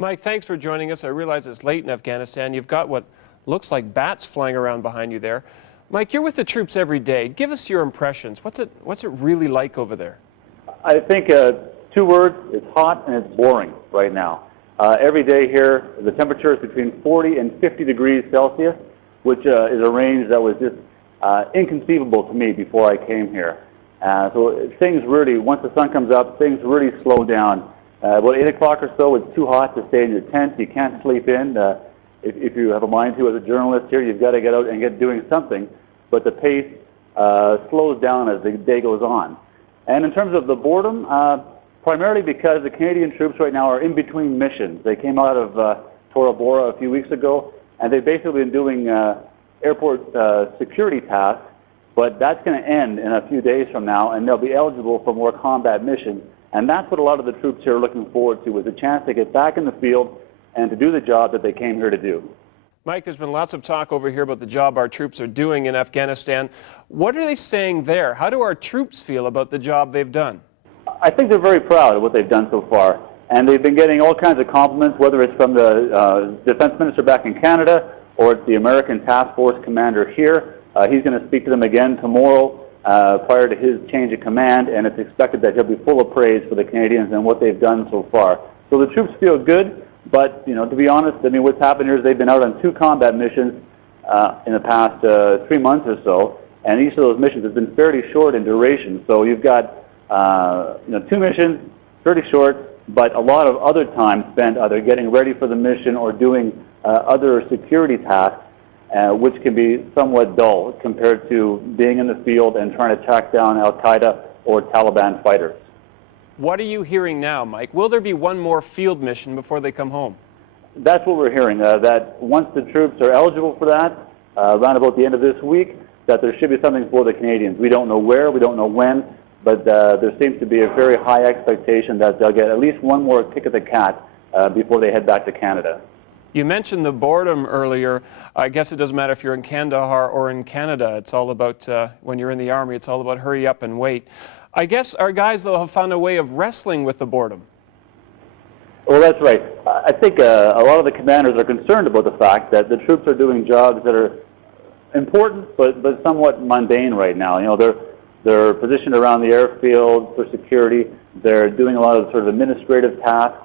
Mike, thanks for joining us. I realize it's late in Afghanistan. You've got what looks like bats flying around behind you there. Mike, you're with the troops every day. Give us your impressions. What's it really like over there? I think 2 words, it's hot and it's boring right now. Every day here, the temperature is between 40 and 50 degrees Celsius, which is a range that was just inconceivable to me before I came here. So things really, once the sun comes up, things really slow down. About 8 o'clock or so, it's too hot to stay in your tent. You can't sleep in. If you have a mind to, as a journalist here, you've got to get out and get doing something. But the pace slows down as the day goes on. And in terms of the boredom, primarily because the Canadian troops right now are in between missions. They came out of Tora Bora a few weeks ago, and they've basically been doing airport security tasks, but that's going to end in a few days from now, and they'll be eligible for more combat missions. And that's what a lot of the troops here are looking forward to, is a chance to get back in the field and to do the job that they came here to do. Mike, there's been lots of talk over here about the job our troops are doing in Afghanistan. What are they saying there? How do our troops feel about the job they've done? I think they're very proud of what they've done so far. And they've been getting all kinds of compliments, whether it's from the defense minister back in Canada or it's the American task force commander here. He's going to speak to them again tomorrow prior to his change of command, and it's expected that he'll be full of praise for the Canadians and what they've done so far. So the troops feel good, but to be honest, I mean, what's happened here is they've been out on 2 combat missions in the past 3 months or so, and each of those missions has been fairly short in duration. So you've got 2 missions, fairly short, but a lot of other time spent either getting ready for the mission or doing other security tasks, which can be somewhat dull compared to being in the field and trying to track down Al-Qaeda or Taliban fighters. What are you hearing now, Mike? Will there be one more field mission before they come home? That's what we're hearing, that once the troops are eligible for that, around about the end of this week, that there should be something for the Canadians. We don't know where, we don't know when, but there seems to be a very high expectation that they'll get at least one more kick at the cat before they head back to Canada. You mentioned the boredom earlier. I guess it doesn't matter if you're in Kandahar or in Canada. It's all about, when you're in the Army, it's all about hurry up and wait. I guess our guys, though, have found a way of wrestling with the boredom. Well, that's right. I think a lot of the commanders are concerned about the fact that the troops are doing jobs that are important but somewhat mundane right now. They're positioned around the airfield for security. They're doing a lot of sort of administrative tasks,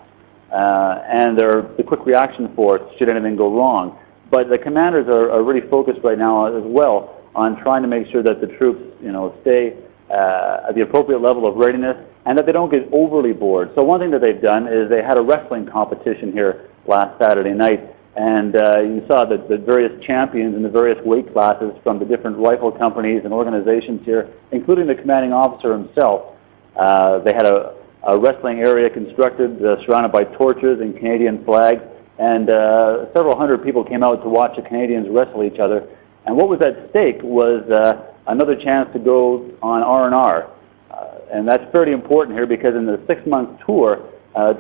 and they're the quick reaction force should anything go wrong. But the commanders are really focused right now as well on trying to make sure that the troops, stay at the appropriate level of readiness and that they don't get overly bored. So one thing that they've done is they had a wrestling competition here last Saturday night, and you saw that the various champions in the various weight classes from the different rifle companies and organizations here, including the commanding officer himself. They had a wrestling area constructed surrounded by torches and Canadian flags, and several hundred people came out to watch the Canadians wrestle each other. And what was at stake was another chance to go on R&R. And that's fairly important here because in the 6-month tour,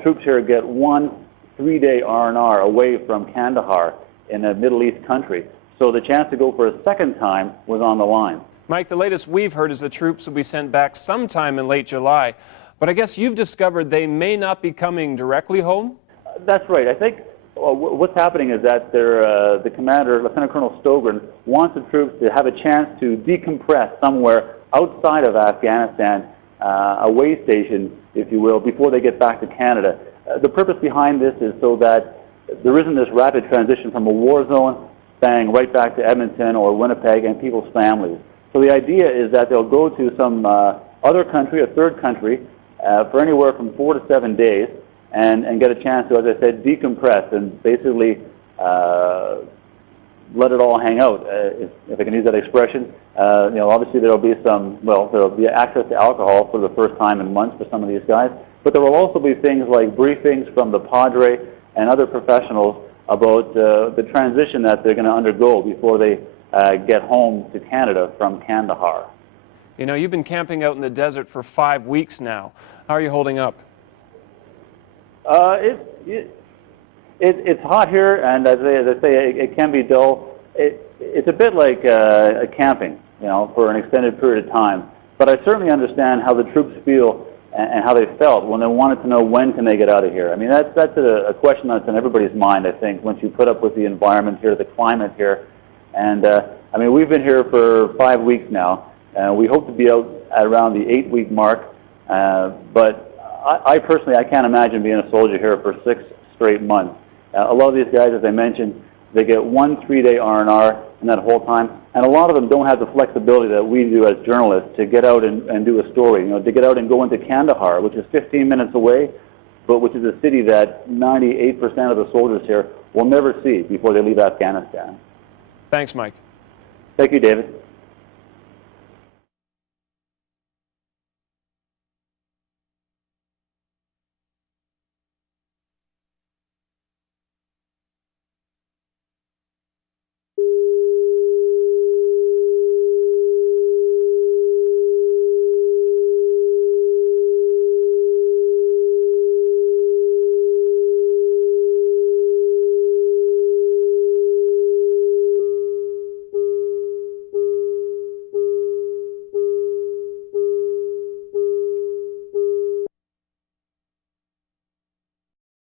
troops here get 1 3-day R&R away from Kandahar in a Middle East country. So the chance to go for a second time was on the line. Mike, the latest we've heard is the troops will be sent back sometime in late July. But I guess you've discovered they may not be coming directly home? That's right. I think what's happening is that the commander, Lieutenant Colonel Stogren, wants the troops to have a chance to decompress somewhere outside of Afghanistan, a way station, if you will, before they get back to Canada. The purpose behind this is so that there isn't this rapid transition from a war zone spanning right back to Edmonton or Winnipeg and people's families. So the idea is that they'll go to some other country, a third country, for anywhere from 4 to 7 days, and get a chance to, as I said, decompress and basically let it all hang out, if I can use that expression. Obviously there'll be there'll be access to alcohol for the first time in months for some of these guys, but there will also be things like briefings from the Padre and other professionals about the transition that they're going to undergo before they get home to Canada from Kandahar. You've been camping out in the desert for 5 weeks now. How are you holding up? It's hot here, and as I say, it can be dull. It's a bit like camping, for an extended period of time. But I certainly understand how the troops feel and how they felt when they wanted to know when can they get out of here. I mean, that's a question that's in everybody's mind, I think, once you put up with the environment here, the climate here. And, I mean, we've been here for 5 weeks now. We hope to be out at around the 8-week mark. But I personally, I can't imagine being a soldier here for 6 straight months. A lot of these guys, as I mentioned, they get 1 3-day R&R in that whole time, and a lot of them don't have the flexibility that we do as journalists to get out and do a story, to get out and go into Kandahar, which is 15 minutes away, but which is a city that 98% of the soldiers here will never see before they leave Afghanistan. Thanks, Mike. Thank you, David.